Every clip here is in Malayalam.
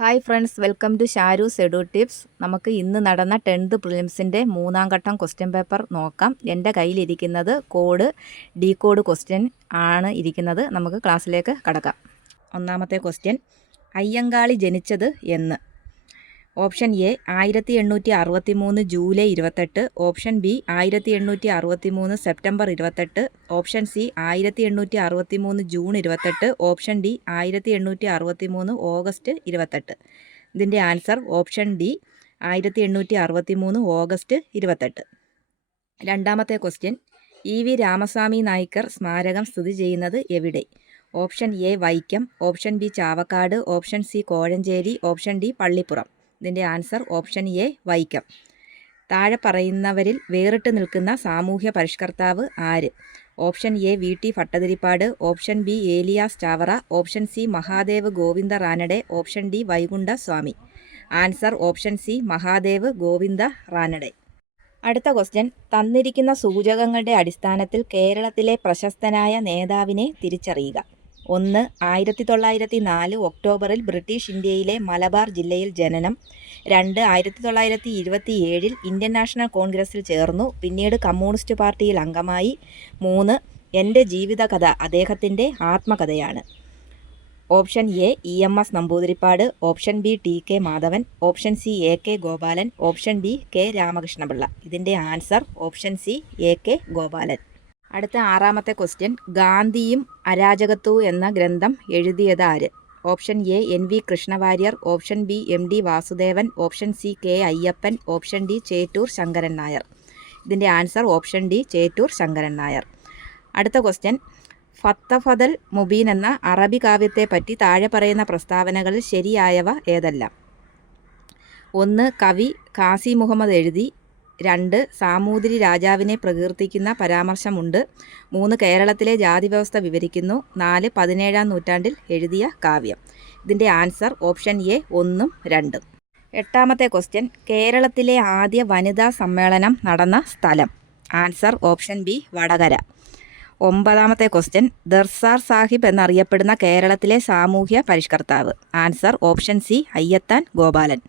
Hi friends welcome to Sharu സെഡു tips നമുക്ക് ഇന്ന് നടന്ന ടെൻത്ത് പ്രിലിംസിന്റെ മൂന്നാം ഘട്ടം ക്വസ്റ്റ്യൻ പേപ്പർ നോക്കാം. എന്റെ കയ്യിലിരിക്കുന്നത് കോഡ് ഡി കോഡ് ക്വസ്റ്റ്യൻ ആണ് ഇരിക്കുന്നത്. നമുക്ക് ക്ലാസ്സിലേക്ക് കടക്കാം. ഒന്നാമത്തെ ക്വസ്റ്റ്യൻ അയ്യങ്കാളി ജനിച്ചത് എന്ന്. ഓപ്ഷൻ എ ആയിരത്തി എണ്ണൂറ്റി അറുപത്തി മൂന്ന് ജൂലൈ ഇരുപത്തെട്ട് ഓപ്ഷൻ ബി ആയിരത്തി എണ്ണൂറ്റി അറുപത്തി മൂന്ന് സെപ്റ്റംബർ ഇരുപത്തെട്ട് ഓപ്ഷൻ സി ആയിരത്തി എണ്ണൂറ്റി അറുപത്തി മൂന്ന് ജൂൺ ഇരുപത്തെട്ട് ഓപ്ഷൻ ഡി ആയിരത്തി എണ്ണൂറ്റി അറുപത്തി മൂന്ന് ഓഗസ്റ്റ് ഇരുപത്തെട്ട്. ഇതിന്റെ ആൻസർ ഓപ്ഷൻ ഡി ആയിരത്തി എണ്ണൂറ്റി അറുപത്തി മൂന്ന് ഓഗസ്റ്റ് ഇരുപത്തെട്ട്. രണ്ടാമത്തെ question E V Ramaswamy Naicker സ്മാരകം സ്ഥിതി ചെയ്യുന്നത് എവിടെ? Option A Vaikom option B Chavakkad option C Kozhencherry option D Pallippuram. ഇതിന്റെ ആൻസർ ഓപ്ഷൻ എ വൈക്കം. താഴെ പറയുന്നവരിൽ വേറിട്ട് നിൽക്കുന്ന സാമൂഹ്യ പരിഷ്കർത്താവ് ആര്? Option A V. T. Bhattathiripad. Option B Elias Chavara. Option C Mahadev Govind Ranade. Option D Vaikunda Swami. Answer option C Mahadev Govind Ranade. അടുത്ത ക്വസ്റ്റ്യൻ. തന്നിരിക്കുന്ന സൂചകങ്ങളുടെ അടിസ്ഥാനത്തിൽ കേരളത്തിലെ പ്രശസ്തനായ നേതാവിനെ തിരിച്ചറിയുക. ഒന്ന് ആയിരത്തി തൊള്ളായിരത്തി നാല് ഒക്ടോബറിൽ ബ്രിട്ടീഷ് ഇന്ത്യയിലെ മലബാർ ജില്ലയിൽ ജനനം. രണ്ട് ആയിരത്തി തൊള്ളായിരത്തി ഇരുപത്തി ഏഴിൽ ഇന്ത്യൻ നാഷണൽ കോൺഗ്രസിൽ ചേർന്നു. പിന്നീട് കമ്മ്യൂണിസ്റ്റ് പാർട്ടിയിൽ അംഗമായി. മൂന്ന് എന്റെ ജീവിതകഥ അദ്ദേഹത്തിന്റെ ആത്മകഥയാണ്. Option A E M S Namboodiripad. Option B T K Madhavan. Option C A K Gopalan. Option B K Ramakrishna Pillai. ഇതിന്റെ answer option C A K Gopalan. അടുത്ത ആറാമത്തെ ക്വസ്റ്റ്യൻ ഗാന്ധിയും അരാജകത്വവും എന്ന ഗ്രന്ഥം എഴുതിയത് ആര്? Option A N V Krishna Warrier option B M D Vasudevan option C K Ayyappan option D Chettur Sankaran Nair. ഇതിന്റെ answer option D Chettur Sankaran Nair. അടുത്ത ക്വസ്റ്റ്യൻ ഫത്തഫദൽ മുബീൻ എന്ന അറബി കാവ്യത്തെ പറ്റി താഴെ പറയുന്ന പ്രസ്താവനകളിൽ ശരിയായവ ഏതെല്ലാം? ഒന്ന് കവി കാസി മുഹമ്മദ് എഴുതി രണ്ട് സാമൂതിരി രാജാവിനെ പ്രകീർത്തിക്കുന്ന പരാമർശമുണ്ട്. മൂന്ന് കേരളത്തിലെ ജാതി വ്യവസ്ഥ വിവരിക്കുന്നു. നാല് പതിനേഴാം നൂറ്റാണ്ടിൽ എഴുതിയ കാവ്യം. ഇതിന്റെ ആൻസർ ഓപ്ഷൻ എ ഒന്നും രണ്ടും. എട്ടാമത്തെ ക്വസ്റ്റ്യൻ കേരളത്തിലെ ആദ്യ വനിതാ സമ്മേളനം നടന്ന സ്ഥലം. Answer option B Vadakara. ഒമ്പതാമത്തെ ക്വസ്റ്റ്യൻ ദർസാർ സാഹിബ് എന്നറിയപ്പെടുന്ന കേരളത്തിലെ സാമൂഹ്യ പരിഷ്കർത്താവ്. Answer option C Ayyathan Gopalan.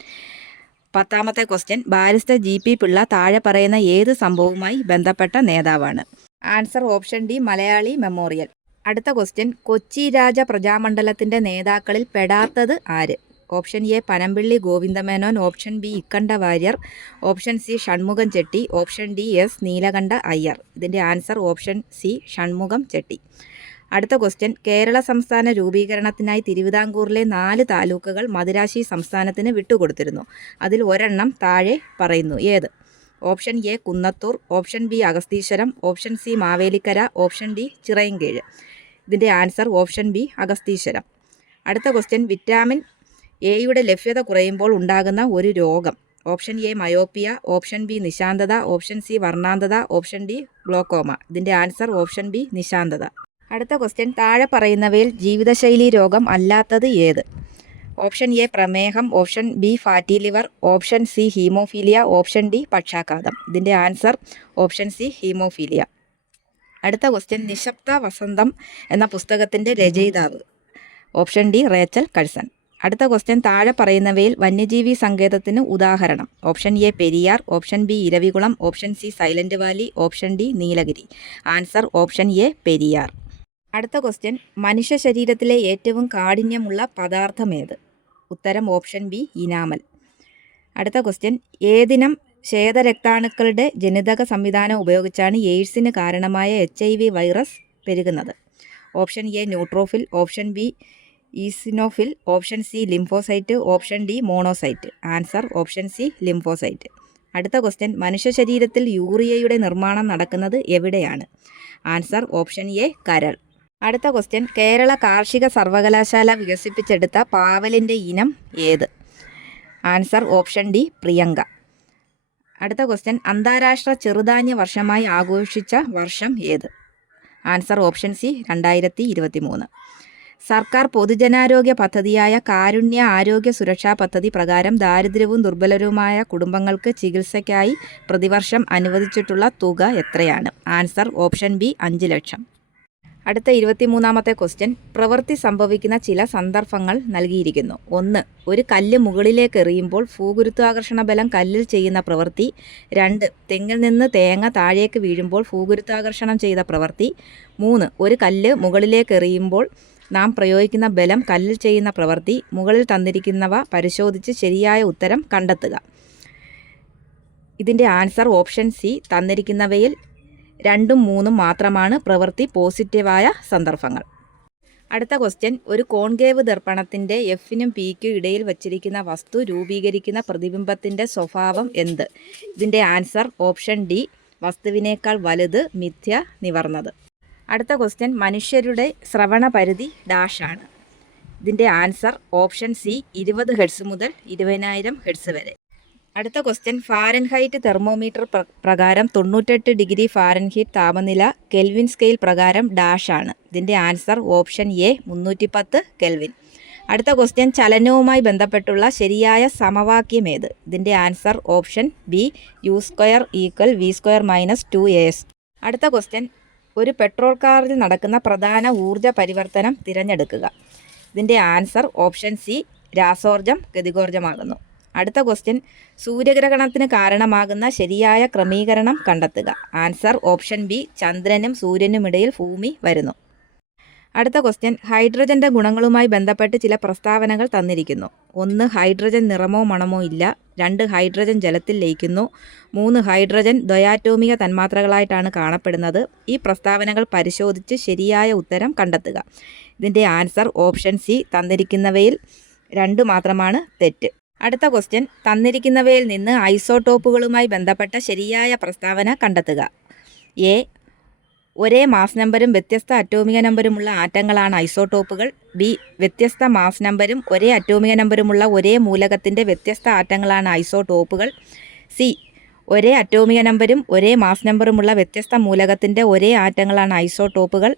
പത്താമത്തെ question barrister G P Pillai താഴെ പറയുന്ന ഏത് സംഭവവുമായി ബന്ധപ്പെട്ട നേതാവാണ്? Answer option D Malayali memorial. അടുത്ത ക്വസ്റ്റ്യൻ കൊച്ചി രാജ പ്രജാമണ്ഡലത്തിന്റെ നേതാക്കളിൽ പെടാത്തത് ആര്? Option A Panampilly Govinda Menon. Option B Ikkanda Warrier. Option C Shanmukham Chetty. Option D S Neelakanta Iyer. ഇതിന്റെ answer option C Shanmukham Chetty. അടുത്ത ക്വസ്റ്റ്യൻ കേരള സംസ്ഥാന രൂപീകരണത്തിനായി തിരുവിതാംകൂറിലെ നാല് താലൂക്കുകൾ മദിരാശി സംസ്ഥാനത്തിന് വിട്ടുകൊടുത്തിരുന്നു. അതിൽ ഒരെണ്ണം താഴെ പറയുന്നു. ഏത്? Option A Kunnathur option B Agastheeswaram option C Mavelikkara option D Chirayinkeezhu. ഇതിന്റെ ആൻസർ ഓപ്ഷൻ ബി അഗസ്തീശ്വരം. അടുത്ത ക്വസ്റ്റ്യൻ വിറ്റാമിൻ എയുടെ ലഭ്യത കുറയുമ്പോൾ ഉണ്ടാകുന്ന ഒരു രോഗം. Option A myopia option B നിശാന്തത option C വർണാന്തത ഓപ്ഷൻ ഡി ഗ്ലോക്കോമ. ഇതിന്റെ ആൻസർ ഓപ്ഷൻ ബി നിശാന്തത. അടുത്ത ക്വസ്റ്റ്യൻ താഴെ പറയുന്നവയിൽ ജീവിതശൈലി രോഗം അല്ലാത്തത് ഏത്? ഓപ്ഷൻ എ പ്രമേഹം. Option B fatty liver. Option C haemophilia. Option D പക്ഷാഘാതം. ഇതിന്റെ ആൻസർ ഓപ്ഷൻ സി ഹീമോഫീലിയ. അടുത്ത ക്വസ്റ്റ്യൻ നിശബ്ദ വസന്തം എന്ന പുസ്തകത്തിന്റെ രചയിതാവ്. Option D Rachel Carson. അടുത്ത ക്വസ്റ്റ്യൻ താഴെ പറയുന്നവയിൽ വന്യജീവി സങ്കേതത്തിന് ഉദാഹരണം. Option A Periyar. Option B Eravikulam. Option C Silent Valley. Option D Nilgiri. Answer option A Periyar. അടുത്ത ക്വസ്റ്റ്യൻ മനുഷ്യ ശരീരത്തിലെ ഏറ്റവും കാഠിന്യമുള്ള പദാർത്ഥം ഏത്? ഉത്തരം ഓപ്ഷൻ ബി ഇനാമൽ. അടുത്ത ക്വസ്റ്റ്യൻ ഏതിനം ശ്വേതരക്താണുക്കളുടെ ജനിതക സംവിധാനം ഉപയോഗിച്ചാണ് എയ്ഡ്സിന് കാരണമായ H I V virus പെരുകുന്നത്? Option A neutrophil option B eosinophil option C lymphocyte option D monocyte answer option C lymphocyte അടുത്ത ക്വസ്റ്റ്യൻ മനുഷ്യ ശരീരത്തിൽ യൂറിയയുടെ നിർമ്മാണം നടക്കുന്നത് എവിടെയാണ്? ആൻസർ ഓപ്ഷൻ എ കരൾ. അടുത്ത ക്വസ്റ്റ്യൻ കേരള കാർഷിക സർവകലാശാല വികസിപ്പിച്ചെടുത്ത പാവലിന്റെ ഇനം ഏത്? Answer option D Priyanka. അടുത്ത ക്വസ്റ്റ്യൻ അന്താരാഷ്ട്ര ചെറുധാന്യ വർഷമായി ആഘോഷിച്ച വർഷം ഏത്? ആൻസർ ഓപ്ഷൻ സി രണ്ടായിരത്തി ഇരുപത്തി മൂന്ന് സർക്കാർ പൊതുജനാരോഗ്യ പദ്ധതിയായ കാരുണ്യ ആരോഗ്യ സുരക്ഷാ പദ്ധതി പ്രകാരം ദാരിദ്ര്യവും ദുർബലരുമായ കുടുംബങ്ങൾക്ക് ചികിത്സയ്ക്കായി പ്രതിവർഷം അനുവദിച്ചിട്ടുള്ള തുക എത്രയാണ്? ആൻസർ ഓപ്ഷൻ ബി അഞ്ച് ലക്ഷം. അടുത്ത ഇരുപത്തിമൂന്നാമത്തെ ക്വസ്റ്റ്യൻ പ്രവൃത്തി സംഭവിക്കുന്ന ചില സന്ദർഭങ്ങൾ നൽകിയിരിക്കുന്നു. ഒന്ന് ഒരു കല്ല് മുകളിലേക്ക് എറിയുമ്പോൾ ഭൂഗുരുത്വാകർഷണ ബലം കല്ലിൽ ചെയ്യുന്ന പ്രവൃത്തി രണ്ട് തെങ്ങിൽ നിന്ന് തേങ്ങ താഴേക്ക് വീഴുമ്പോൾ ഭൂഗുരുത്വാകർഷണം ചെയ്ത പ്രവൃത്തി മൂന്ന് ഒരു കല്ല് മുകളിലേക്ക് എറിയുമ്പോൾ നാം പ്രയോഗിക്കുന്ന ബലം കല്ലിൽ ചെയ്യുന്ന പ്രവൃത്തി മുകളിൽ തന്നിരിക്കുന്നവ പരിശോധിച്ച് ശരിയായ ഉത്തരം കണ്ടെത്തുക. ഇതിന്റെ ആൻസർ ഓപ്ഷൻ സി തന്നിരിക്കുന്നവയിൽ രണ്ടും മൂന്നും മാത്രമാണ് പ്രവൃത്തി പോസിറ്റീവായ സന്ദർഭങ്ങൾ. അടുത്ത ക്വസ്റ്റ്യൻ ഒരു കോൺകേവ് ദർപ്പണത്തിന്റെ എഫിനും പിക്കും ഇടയിൽ വച്ചിരിക്കുന്ന വസ്തു രൂപീകരിക്കുന്ന പ്രതിബിംബത്തിന്റെ സ്വഭാവം എന്ത്? ഇതിന്റെ ആൻസർ ഓപ്ഷൻ ഡി വസ്തുവിനേക്കാൾ വലുത് മിഥ്യ നിവർന്നത്. അടുത്ത ക്വസ്റ്റ്യൻ മനുഷ്യരുടെ ശ്രവണ പരിധി ഡാഷാണ് ഇതിന്റെ ആൻസർ ഓപ്ഷൻ സി ഇരുപത് ഹെഡ്സ് മുതൽ ഇരുപതിനായിരം ഹെഡ്സ് വരെ. അടുത്ത ക്വസ്റ്റ്യൻ ഫാരൻഹൈറ്റ് തെർമോമീറ്റർ പ്ര പ്രകാരം തൊണ്ണൂറ്റെട്ട് ഡിഗ്രി ഫാരൻഹീറ്റ് താപനില കെൽവിൻ സ്കെയിൽ പ്രകാരം ഡാഷ് ആണ്. ഇതിന്റെ ആൻസർ ഓപ്ഷൻ എ മുന്നൂറ്റി പത്ത് കെൽവിൻ അടുത്ത ക്വസ്റ്റ്യൻ ചലനവുമായി ബന്ധപ്പെട്ടുള്ള ശരിയായ സമവാക്യം ഏത്? ഇതിന്റെ answer option B U square equal V square minus two S അടുത്ത ക്വസ്റ്റ്യൻ ഒരു പെട്രോൾ കാറിൽ നടക്കുന്ന പ്രധാന ഊർജ പരിവർത്തനം തിരഞ്ഞെടുക്കുക. ഇതിന്റെ ആൻസർ ഓപ്ഷൻ സി രാസോർജം ഗതികോർജമാകുന്നു അടുത്ത ക്വസ്റ്റ്യൻ സൂര്യഗ്രഹണത്തിന് കാരണമാകുന്ന ശരിയായ ക്രമീകരണം കണ്ടെത്തുക. ആൻസർ ഓപ്ഷൻ ബി ചന്ദ്രനും സൂര്യനും ഇടയിൽ ഭൂമി വരുന്നു. അടുത്ത ക്വസ്റ്റ്യൻ ഹൈഡ്രജന്റെ ഗുണങ്ങളുമായി ബന്ധപ്പെട്ട് ചില പ്രസ്താവനകൾ തന്നിരിക്കുന്നു. ഒന്ന് ഹൈഡ്രജൻ നിറമോ മണമോ ഇല്ല. രണ്ട് ഹൈഡ്രജൻ ജലത്തിൽ ലയിക്കുന്നു. മൂന്ന് ഹൈഡ്രജൻ ദ്വയാറ്റോമിക തന്മാത്രകളായിട്ടാണ് കാണപ്പെടുന്നത്. ഈ പ്രസ്താവനകൾ പരിശോധിച്ച് ശരിയായ ഉത്തരം കണ്ടെത്തുക. ഇതിന്റെ ആൻസർ ഓപ്ഷൻ സി തന്നിരിക്കുന്നവയിൽ രണ്ട് മാത്രമാണ് തെറ്റ്. അടുത്ത ക്വസ്റ്റ്യൻ തന്നിരിക്കുന്നവയിൽ നിന്ന് ഐസോടോപ്പുകളുമായി ബന്ധപ്പെട്ട ശരിയായ പ്രസ്താവന കണ്ടെത്തുക. എ ഒരേ മാസ് നമ്പരും വ്യത്യസ്ത അറ്റോമിക നമ്പരുമുള്ള ആറ്റങ്ങളാണ് ഐസോടോപ്പുകൾ. ബി വ്യത്യസ്ത മാസ് നമ്പരും ഒരേ അറ്റോമിക നമ്പരുമുള്ള ഒരേ മൂലകത്തിന്റെ വ്യത്യസ്ത ആറ്റങ്ങളാണ് ഐസോടോപ്പുകൾ. സി ഒരേ അറ്റോമിക നമ്പരും ഒരേ മാസ് നമ്പറുമുള്ള വ്യത്യസ്ത മൂലകത്തിന്റെ ഒരേ ആറ്റങ്ങളാണ് ഐസോട്ടോപ്പുകൾ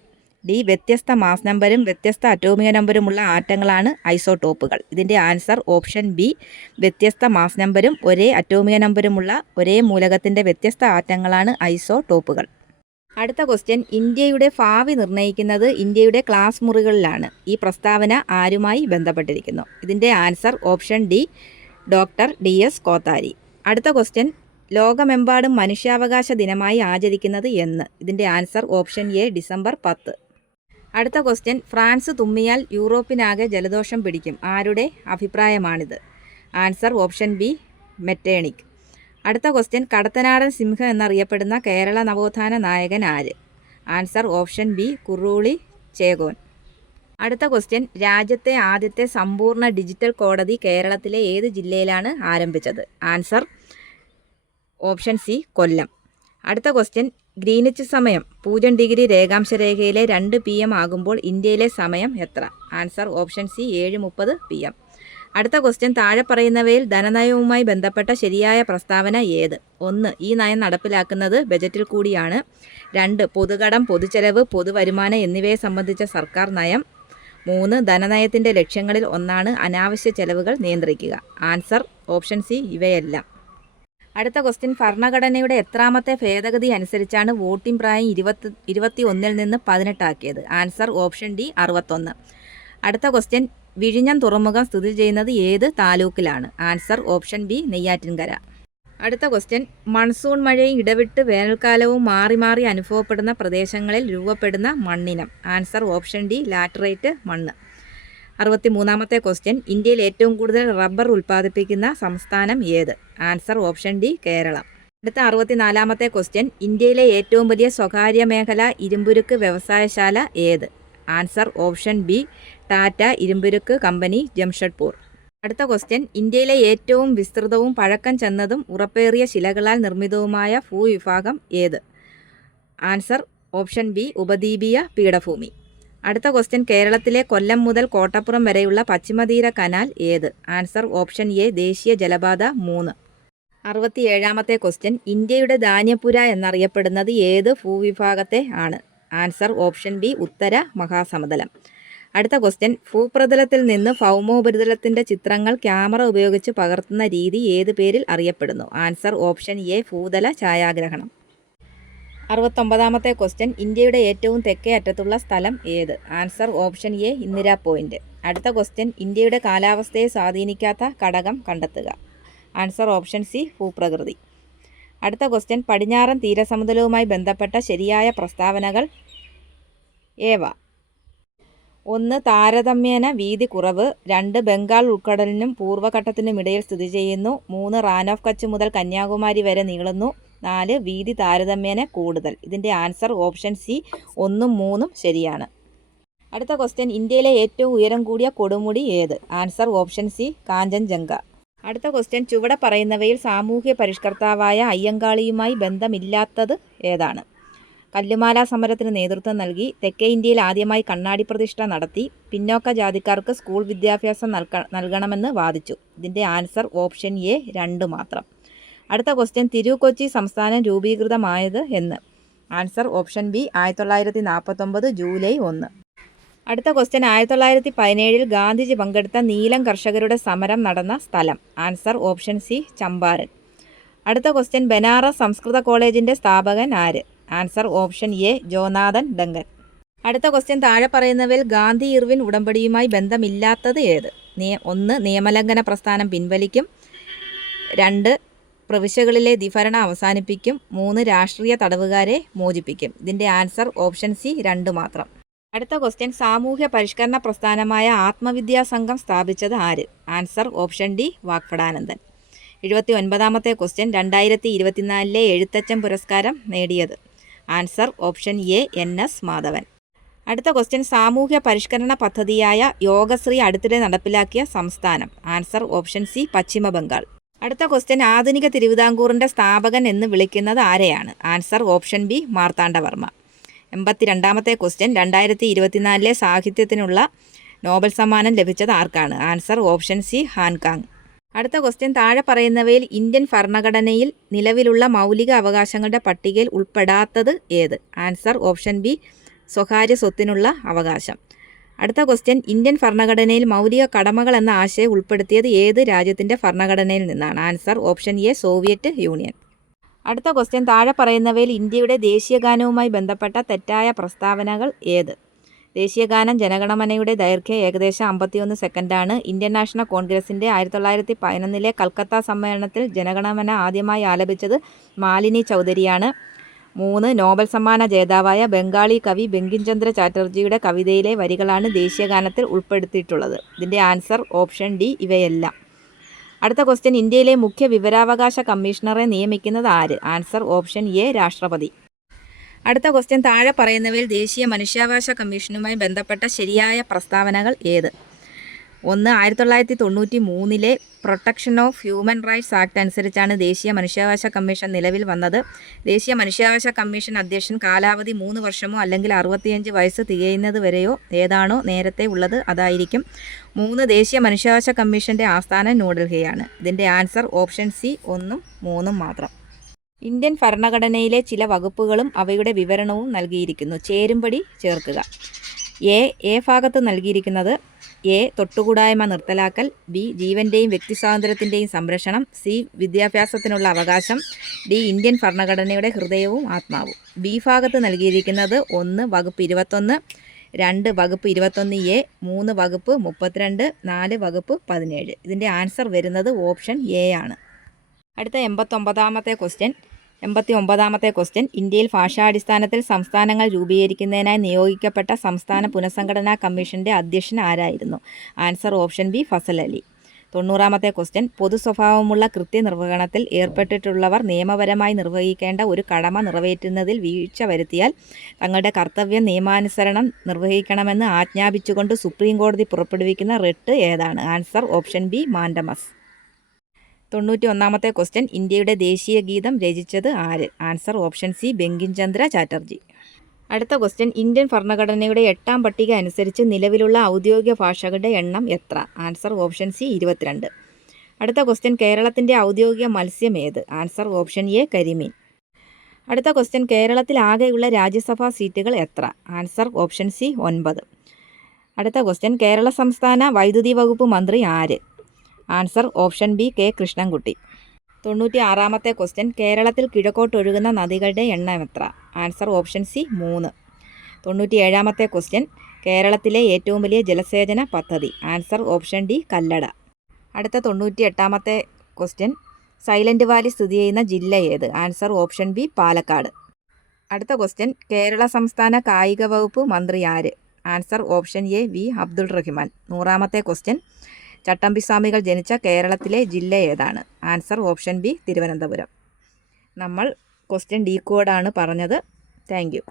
ഡി വ്യത്യസ്ത മാസ് നമ്പരും വ്യത്യസ്ത അറ്റോമിക നമ്പരുമുള്ള ആറ്റങ്ങളാണ് ഐസോടോപ്പുകൾ. ഇതിന്റെ ആൻസർ ഓപ്ഷൻ ബി വ്യത്യസ്ത മാസ് നമ്പരും ഒരേ അറ്റോമിക നമ്പരുമുള്ള ഒരേ മൂലകത്തിന്റെ വ്യത്യസ്ത ആറ്റങ്ങളാണ് ഐസോടോപ്പുകൾ. അടുത്ത ക്വസ്റ്റ്യൻ ഇന്ത്യയുടെ ഭാവി നിർണയിക്കുന്നത് ഇന്ത്യയുടെ ക്ലാസ് മുറികളിലാണ്. ഈ പ്രസ്താവന ആരുമായി ബന്ധപ്പെട്ടിരിക്കുന്നു? ഇതിന്റെ answer option D doctor D S Kothari. അടുത്ത ക്വസ്റ്റ്യൻ ലോകമെമ്പാടും മനുഷ്യാവകാശ ദിനമായി ആചരിക്കുന്നത് എന്ന്. ഇതിന്റെ ആൻസർ ഓപ്ഷൻ എ ഡിസംബർ പത്ത്. അടുത്ത ക്വസ്റ്റ്യൻ ഫ്രാൻസ് തുമ്മിയാൽ യൂറോപ്പിനാകെ ജലദോഷം പിടിക്കും. ആരുടെ അഭിപ്രായമാണിത്? Answer option B Metternich. അടുത്ത ക്വസ്റ്റ്യൻ കടത്തനാടൻ സിംഹം എന്നറിയപ്പെടുന്ന കേരള നവോത്ഥാന നായകൻ ആര്? Answer option B Kuruli Chekon. അടുത്ത ക്വസ്റ്റ്യൻ രാജ്യത്തെ ആദ്യത്തെ സമ്പൂർണ ഡിജിറ്റൽ കോടതി കേരളത്തിലെ ഏത് ജില്ലയിലാണ് ആരംഭിച്ചത്? Answer option C Kollam. അടുത്ത ക്വസ്റ്റ്യൻ ഗ്രീനിച്ച് സമയം. പൂജ്യം ഡിഗ്രി രേഖാംശ രേഖയിലെ രണ്ട് പി എം ആകുമ്പോൾ ഇന്ത്യയിലെ സമയം എത്ര? ആൻസർ ഓപ്ഷൻ സി ഏഴ് മുപ്പത് പി എം. അടുത്ത ക്വസ്റ്റ്യൻ താഴെ പറയുന്നവയിൽ ധനനയവുമായി ബന്ധപ്പെട്ട ശരിയായ പ്രസ്താവന ഏത്? ഒന്ന് ഈ നയം നടപ്പിലാക്കുന്നത് ബജറ്റിൽ കൂടിയാണ്. രണ്ട് പൊതുകടം പൊതുചെലവ് പൊതുവരുമാനം എന്നിവയെ സംബന്ധിച്ച സർക്കാർ നയം. മൂന്ന് ധനനയത്തിന്റെ ലക്ഷ്യങ്ങളിൽ ഒന്നാണ് അനാവശ്യ ചെലവുകൾ നിയന്ത്രിക്കുക. ആൻസർ ഓപ്ഷൻ സി ഇവയെല്ലാം. അടുത്ത ക്വസ്റ്റ്യൻ ഭരണഘടനയുടെ എത്രാമത്തെ ഭേദഗതി അനുസരിച്ചാണ് വോട്ടിംഗ് പ്രായം ഇരുപത്തി ഇരുപത്തി ഒന്നിൽ നിന്ന് പതിനെട്ടാക്കിയത്? ആൻസർ ഓപ്ഷൻ ഡി അറുപത്തൊന്ന്. അടുത്ത ക്വസ്റ്റ്യൻ വിഴിഞ്ഞം തുറമുഖം സ്ഥിതി ചെയ്യുന്നത് ഏത് താലൂക്കിലാണ്? Answer option B Neyyattinkara. അടുത്ത ക്വസ്റ്റ്യൻ മൺസൂൺ മഴയും ഇടവിട്ട് വേനൽക്കാലവും മാറി മാറി അനുഭവപ്പെടുന്ന പ്രദേശങ്ങളിൽ രൂപപ്പെടുന്ന മണ്ണിനം? ആൻസർ ഓപ്ഷൻ ഡി ലാറ്ററേറ്റ് മണ്ണ്. അറുപത്തി മൂന്നാമത്തെ ക്വസ്റ്റ്യൻ ഇന്ത്യയിൽ ഏറ്റവും കൂടുതൽ റബ്ബർ ഉൽപ്പാദിപ്പിക്കുന്ന സംസ്ഥാനം ഏത്? Answer option D Keralam. അടുത്ത അറുപത്തിനാലാമത്തെ ക്വസ്റ്റ്യൻ ഇന്ത്യയിലെ ഏറ്റവും വലിയ സ്വകാര്യ മേഖല ഇരുമ്പുരുക്ക് വ്യവസായശാല ഏത്? ആൻസർ ഓപ്ഷൻ ബി ടാറ്റ ഇരുമ്പുരുക്ക് കമ്പനി ജംഷഡ്പൂർ അടുത്ത ക്വസ്റ്റ്യൻ ഇന്ത്യയിലെ ഏറ്റവും വിസ്തൃതവും പഴക്കം ചെന്നതും ഉറപ്പേറിയ ശിലകളാൽ നിർമ്മിതവുമായ ഭൂവിഭാഗം ഏത്? ആൻസർ ഓപ്ഷൻ ബി ഉപദ്വീപീയ പീഠഭൂമി. അടുത്ത ക്വസ്റ്റ്യൻ കേരളത്തിലെ കൊല്ലം മുതൽ കോട്ടപ്പുറം വരെയുള്ള പശ്ചിമതീര കനാൽ ഏത്? ആൻസർ ഓപ്ഷൻ എ ദേശീയ ജലപാത മൂന്ന്. അറുപത്തിയേഴാമത്തെ ക്വസ്റ്റ്യൻ ഇന്ത്യയുടെ ധാന്യപുര എന്നറിയപ്പെടുന്നത് ഏത് ഭൂവിഭാഗത്തെ ആണ്? ആൻസർ ഓപ്ഷൻ ബി ഉത്തര മഹാസമതലം. അടുത്ത ക്വസ്റ്റ്യൻ ഭൂപ്രതലത്തിൽ നിന്ന് ഭൗമോപരിതലത്തിന്റെ ചിത്രങ്ങൾ ക്യാമറ ഉപയോഗിച്ച് പകർത്തുന്ന രീതി ഏത് പേരിൽ അറിയപ്പെടുന്നു? ആൻസർ ഓപ്ഷൻ എ ഭൂതല ഛായാഗ്രഹണം. അറുപത്തൊമ്പതാമത്തെ ക്വസ്റ്റ്യൻ ഇന്ത്യയുടെ ഏറ്റവും തെക്കേ അറ്റത്തുള്ള സ്ഥലം ഏത്? Answer option A Indira point. അടുത്ത ക്വസ്റ്റ്യൻ ഇന്ത്യയുടെ കാലാവസ്ഥയെ സ്വാധീനിക്കാത്ത ഘടകം കണ്ടെത്തുക. ആൻസർ ഓപ്ഷൻ സി ഭൂപ്രകൃതി. അടുത്ത ക്വസ്റ്റ്യൻ പടിഞ്ഞാറൻ തീരസമുദ്രവുമായി ബന്ധപ്പെട്ട ശരിയായ പ്രസ്താവനകൾ ഏവ? ഒന്ന് താരതമ്യേന വീതി കുറവ്. രണ്ട് ബംഗാൾ ഉൾക്കടലിനും പൂർവഘട്ടത്തിനും ഇടയിൽ സ്ഥിതി ചെയ്യുന്നു. മൂന്ന് റാൻ ഓഫ് കച്ച് മുതൽ കന്യാകുമാരി വരെ നീളുന്നു. നാല് വീതി താരതമ്യേന കൂടുതൽ. ഇതിന്റെ ആൻസർ ഓപ്ഷൻ സി ഒന്നും മൂന്നും ശരിയാണ്. അടുത്ത ക്വസ്റ്റ്യൻ ഇന്ത്യയിലെ ഏറ്റവും ഉയരം കൂടിയ കൊടുമുടി ഏത്? Answer option C Kanchenjunga. അടുത്ത ക്വസ്റ്റ്യൻ ചുവടെ പറയുന്നവയിൽ സാമൂഹ്യ പരിഷ്കർത്താവായ അയ്യങ്കാളിയുമായി ബന്ധമില്ലാത്തത് ഏതാണ്? കല്ലുമാല സമരത്തിന് നേതൃത്വം നൽകി തെക്കേ ഇന്ത്യയിൽ ആദ്യമായി കണ്ണാടി പ്രതിഷ്ഠ നടത്തി പിന്നോക്ക ജാതിക്കാർക്ക് സ്കൂൾ വിദ്യാഭ്യാസം നൽക നൽകണമെന്ന് വാദിച്ചു. ഇതിന്റെ ആൻസർ ഓപ്ഷൻ എ രണ്ട് മാത്രം. അടുത്ത ക്വസ്റ്റ്യൻ തിരു കൊച്ചി സംസ്ഥാനം രൂപീകൃതമായത് എന്ന്. ആൻസർ ഓപ്ഷൻ ബി ആയിരത്തി തൊള്ളായിരത്തി നാൽപ്പത്തൊമ്പത് ജൂലൈ ഒന്ന്. അടുത്ത ക്വസ്റ്റ്യൻ ആയിരത്തി തൊള്ളായിരത്തി പതിനേഴിൽ ഗാന്ധിജി പങ്കെടുത്ത നീലം കർഷകരുടെ സമരം നടന്ന സ്ഥലം. Answer option C Champaran. അടുത്ത ക്വസ്റ്റ്യൻ ബനാറസ് സംസ്കൃത കോളേജിന്റെ സ്ഥാപകൻ ആര്? Answer option A Jonathan Duncan. അടുത്ത ക്വസ്റ്റ്യൻ താഴെ പറയുന്നവയിൽ ഗാന്ധി ഇർവിൻ ഉടമ്പടിയുമായി ബന്ധമില്ലാത്തത് ഏത്? ഒന്ന് നിയമലംഘന പ്രസ്ഥാനം പിൻവലിക്കും. രണ്ട് പ്രവിശ്യകളിലെ ദ്വിഭരണം അവസാനിപ്പിക്കും. മൂന്ന് രാഷ്ട്രീയ തടവുകാരെ മോചിപ്പിക്കും. ഇതിന്റെ ആൻസർ ഓപ്ഷൻ സി രണ്ട് മാത്രം. അടുത്ത ക്വസ്റ്റ്യൻ സാമൂഹ്യ പരിഷ്കരണ പ്രസ്ഥാനമായ ആത്മവിദ്യാ സംഘം സ്ഥാപിച്ചത് ആര്? ആൻസർ ഓപ്ഷൻ ഡി വാക്ഫടാനന്ദൻ എഴുപത്തി ഒൻപതാമത്തെ ക്വസ്റ്റ്യൻ രണ്ടായിരത്തി ഇരുപത്തിനാലിലെ എഴുത്തച്ഛൻ പുരസ്കാരം നേടിയത്. Answer option A N S Madhavan. അടുത്ത ക്വസ്റ്റ്യൻ സാമൂഹ്യ പരിഷ്കരണ പദ്ധതിയായ യോഗശ്രീ അടുത്തിടെ നടപ്പിലാക്കിയ സംസ്ഥാനം. ആൻസർ ഓപ്ഷൻ സി പശ്ചിമ ബംഗാൾ അടുത്ത ക്വസ്റ്റ്യൻ ആധുനിക തിരുവിതാംകൂറിന്റെ സ്ഥാപകൻ എന്ന് വിളിക്കുന്നത് ആരെയാണ്? ആൻസർ ഓപ്ഷൻ ബി മാർത്താണ്ഡവർമ്മ എൺപത്തി രണ്ടാമത്തെ ക്വസ്റ്റ്യൻ രണ്ടായിരത്തി ഇരുപത്തിനാലിലെ സാഹിത്യത്തിനുള്ള നോബൽ സമ്മാനം ലഭിച്ചത് ആർക്കാണ്? ആൻസർ ഓപ്ഷൻ സി ഹാൻകാങ് അടുത്ത ക്വസ്റ്റ്യൻ താഴെ പറയുന്നവയിൽ ഇന്ത്യൻ ഭരണഘടനയിൽ നിലവിലുള്ള മൗലിക അവകാശങ്ങളുടെ പട്ടികയിൽ ഉൾപ്പെടാത്തത് ഏത്? ആൻസർ ഓപ്ഷൻ ബി സ്വകാര്യ സ്വത്തിനുള്ള അവകാശം. അടുത്ത ക്വസ്റ്റ്യൻ ഇന്ത്യൻ ഭരണഘടനയിൽ മൗലിക കടമകൾ എന്ന ആശയം ഉൾപ്പെടുത്തിയത് ഏത് രാജ്യത്തിന്റെ ഭരണഘടനയിൽ നിന്നാണ്? Answer option A Soviet Union അടുത്ത ക്വസ്റ്റ്യൻ താഴെ പറയുന്നവയിൽ ഇന്ത്യയുടെ ദേശീയഗാനവുമായി ബന്ധപ്പെട്ട തെറ്റായ പ്രസ്താവനകൾ ഏത്? ദേശീയഗാനം ജനഗണമനയുടെ ദൈർഘ്യം ഏകദേശം അമ്പത്തിയൊന്ന് സെക്കൻഡാണ് ഇന്ത്യൻ നാഷണൽ കോൺഗ്രസിന്റെ ആയിരത്തി തൊള്ളായിരത്തി പതിനൊന്നിലെ കൽക്കത്ത സമ്മേളനത്തിൽ ജനഗണമന ആദ്യമായി ആലപിച്ചത് മാലിനി ചൗധരിയാണ്. മൂന്ന് നോബൽ സമ്മാന ജേതാവായ ബംഗാളി കവി ബങ്കിംചന്ദ്ര ചാറ്റർജിയുടെ കവിതയിലെ വരികളാണ് ദേശീയഗാനത്തിൽ ഉൾപ്പെടുത്തിയിട്ടുള്ളത്. ഇതിന്റെ ആൻസർ ഓപ്ഷൻ ഡി ഇവയെല്ലാം. അടുത്ത ക്വസ്റ്റ്യൻ ഇന്ത്യയിലെ മുഖ്യ വിവരാവകാശ കമ്മീഷണറെ നിയമിക്കുന്നത് ആര്? ആൻസർ ഓപ്ഷൻ എ രാഷ്ട്രപതി. അടുത്ത ക്വസ്റ്റ്യൻ താഴെ പറയുന്നവയിൽ ദേശീയ മനുഷ്യാവകാശ കമ്മീഷനുമായി ബന്ധപ്പെട്ട ശരിയായ പ്രസ്താവനകൾ ഏത്? ഒന്ന് ആയിരത്തി തൊള്ളായിരത്തി തൊണ്ണൂറ്റി മൂന്നിലെ protection of human rights act അനുസരിച്ചാണ് ദേശീയ മനുഷ്യാവകാശ കമ്മീഷൻ നിലവിൽ വന്നത്. ദേശീയ മനുഷ്യാവകാശ കമ്മീഷൻ അധ്യക്ഷൻ കാലാവധി മൂന്ന് വർഷമോ അല്ലെങ്കിൽ അറുപത്തിയഞ്ച് വയസ്സ് തികയുന്നത് വരെയോ ഏതാണോ നേരത്തെ ഉള്ളത് അതായിരിക്കും. മൂന്ന് ദേശീയ മനുഷ്യാവകാശ കമ്മീഷന്റെ ആസ്ഥാനം ന്യൂഡൽഹിയാണ് ഇതിന്റെ ആൻസർ ഓപ്ഷൻ സി ഒന്നും മൂന്നും മാത്രം. ഇന്ത്യൻ ഭരണഘടനയിലെ ചില വകുപ്പുകളും അവയുടെ വിവരണവും നൽകിയിരിക്കുന്നു. ചേരുംപടി ചേർക്കുക. എ എ ഭാഗത്ത് നൽകിയിരിക്കുന്നത് എ തൊട്ടുകൂടായ്മ നിർത്തലാക്കൽ ബി ജീവന്റെയും വ്യക്തിസ്വാതന്ത്ര്യത്തിന്റെയും സംരക്ഷണം സി വിദ്യാഭ്യാസത്തിനുള്ള അവകാശം ഡി ഇന്ത്യൻ ഭരണഘടനയുടെ ഹൃദയവും ആത്മാവും. ബി ഭാഗത്ത് നൽകിയിരിക്കുന്നത് ഒന്ന് വകുപ്പ് ഇരുപത്തൊന്ന് രണ്ട് വകുപ്പ് ഇരുപത്തൊന്ന് എ മൂന്ന് വകുപ്പ് മുപ്പത്തിരണ്ട് നാല് വകുപ്പ് പതിനേഴ്. ഇതിന്റെ ആൻസർ വരുന്നത് ഓപ്ഷൻ എ ആണ്. അടുത്ത എൺപത്തൊമ്പതാമത്തെ ക്വസ്റ്റ്യൻ. എൺപത്തി ഒമ്പതാമത്തെ ക്വസ്റ്റ്യൻ. ഇന്ത്യയിൽ ഭാഷാടിസ്ഥാനത്തിൽ സംസ്ഥാനങ്ങൾ രൂപീകരിക്കുന്നതിനായി നിയോഗിക്കപ്പെട്ട സംസ്ഥാന പുനഃസംഘടനാ കമ്മീഷന്റെ അധ്യക്ഷൻ ആരായിരുന്നു? Answer option B Fazal Ali തൊണ്ണൂറാമത്തെ question. പൊതു സ്വഭാവമുള്ള കൃത്യനിർവഹണത്തിൽ ഏർപ്പെട്ടിട്ടുള്ളവർ നിയമപരമായി നിർവഹിക്കേണ്ട ഒരു കടമ നിറവേറ്റുന്നതിൽ വീഴ്ച വരുത്തിയാൽ തങ്ങളുടെ കർത്തവ്യം നിയമാനുസരണം നിർവഹിക്കണമെന്ന് ആജ്ഞാപിച്ചുകൊണ്ട് സുപ്രീം കോടതി പുറപ്പെടുവിക്കുന്ന റിട്ട് ഏതാണ്? Answer option B mandamus. തൊണ്ണൂറ്റി ഒന്നാമത്തെ ക്വസ്റ്റ്യൻ ഇന്ത്യയുടെ ദേശീയ ഗീതം രചിച്ചത് ആര്? Answer option C Bankimchandra Chatterjee. അടുത്ത ക്വസ്റ്റ്യൻ ഇന്ത്യൻ ഭരണഘടനയുടെ എട്ടാം പട്ടിക അനുസരിച്ച് നിലവിലുള്ള ഔദ്യോഗിക ഭാഷകളുടെ എണ്ണം എത്ര? ആൻസർ ഓപ്ഷൻ സി ഇരുപത്തിരണ്ട്. അടുത്ത ക്വസ്റ്റ്യൻ കേരളത്തിന്റെ ഔദ്യോഗിക മത്സ്യം ഏത്? ആൻസർ ഓപ്ഷൻ എ കരിമീൻ. അടുത്ത ക്വസ്റ്റ്യൻ കേരളത്തിൽ ആകെയുള്ള രാജ്യസഭാ സീറ്റുകൾ എത്ര? ആൻസർ ഓപ്ഷൻ സി ഒൻപത്. അടുത്ത ക്വസ്റ്റ്യൻ കേരള സംസ്ഥാന വൈദ്യുതി വകുപ്പ് മന്ത്രി ആര്? Answer option B K Krishnankutty. തൊണ്ണൂറ്റി ആറാമത്തെ ക്വസ്റ്റ്യൻ കേരളത്തിൽ കിഴക്കോട്ടൊഴുകുന്ന നദികളുടെ എണ്ണം എത്ര? ആൻസർ ഓപ്ഷൻ സി മൂന്ന്. തൊണ്ണൂറ്റി ഏഴാമത്തെ ക്വസ്റ്റ്യൻ കേരളത്തിലെ ഏറ്റവും വലിയ ജലസേചന പദ്ധതി. Answer option D Kallada. അടുത്ത തൊണ്ണൂറ്റി എട്ടാമത്തെ ക്വസ്റ്റ്യൻ സൈലന്റ് വാലി സ്ഥിതി ചെയ്യുന്ന ജില്ല ഏത്? Answer option B Palakkad. അടുത്ത ക്വസ്റ്റ്യൻ കേരള സംസ്ഥാന കായിക വകുപ്പ് മന്ത്രി ആര്? Answer option A V Abdul Rahman. നൂറാമത്തെ ക്വസ്റ്റ്യൻ ചട്ടമ്പിസ്വാമികൾ ജനിച്ച കേരളത്തിലെ ജില്ല ഏതാണ്? Answer option B Thiruvananthapuram. നമ്മൾ ക്വസ്റ്റ്യൻ ഡീ കോഡാണ് പറഞ്ഞത്. Thank you.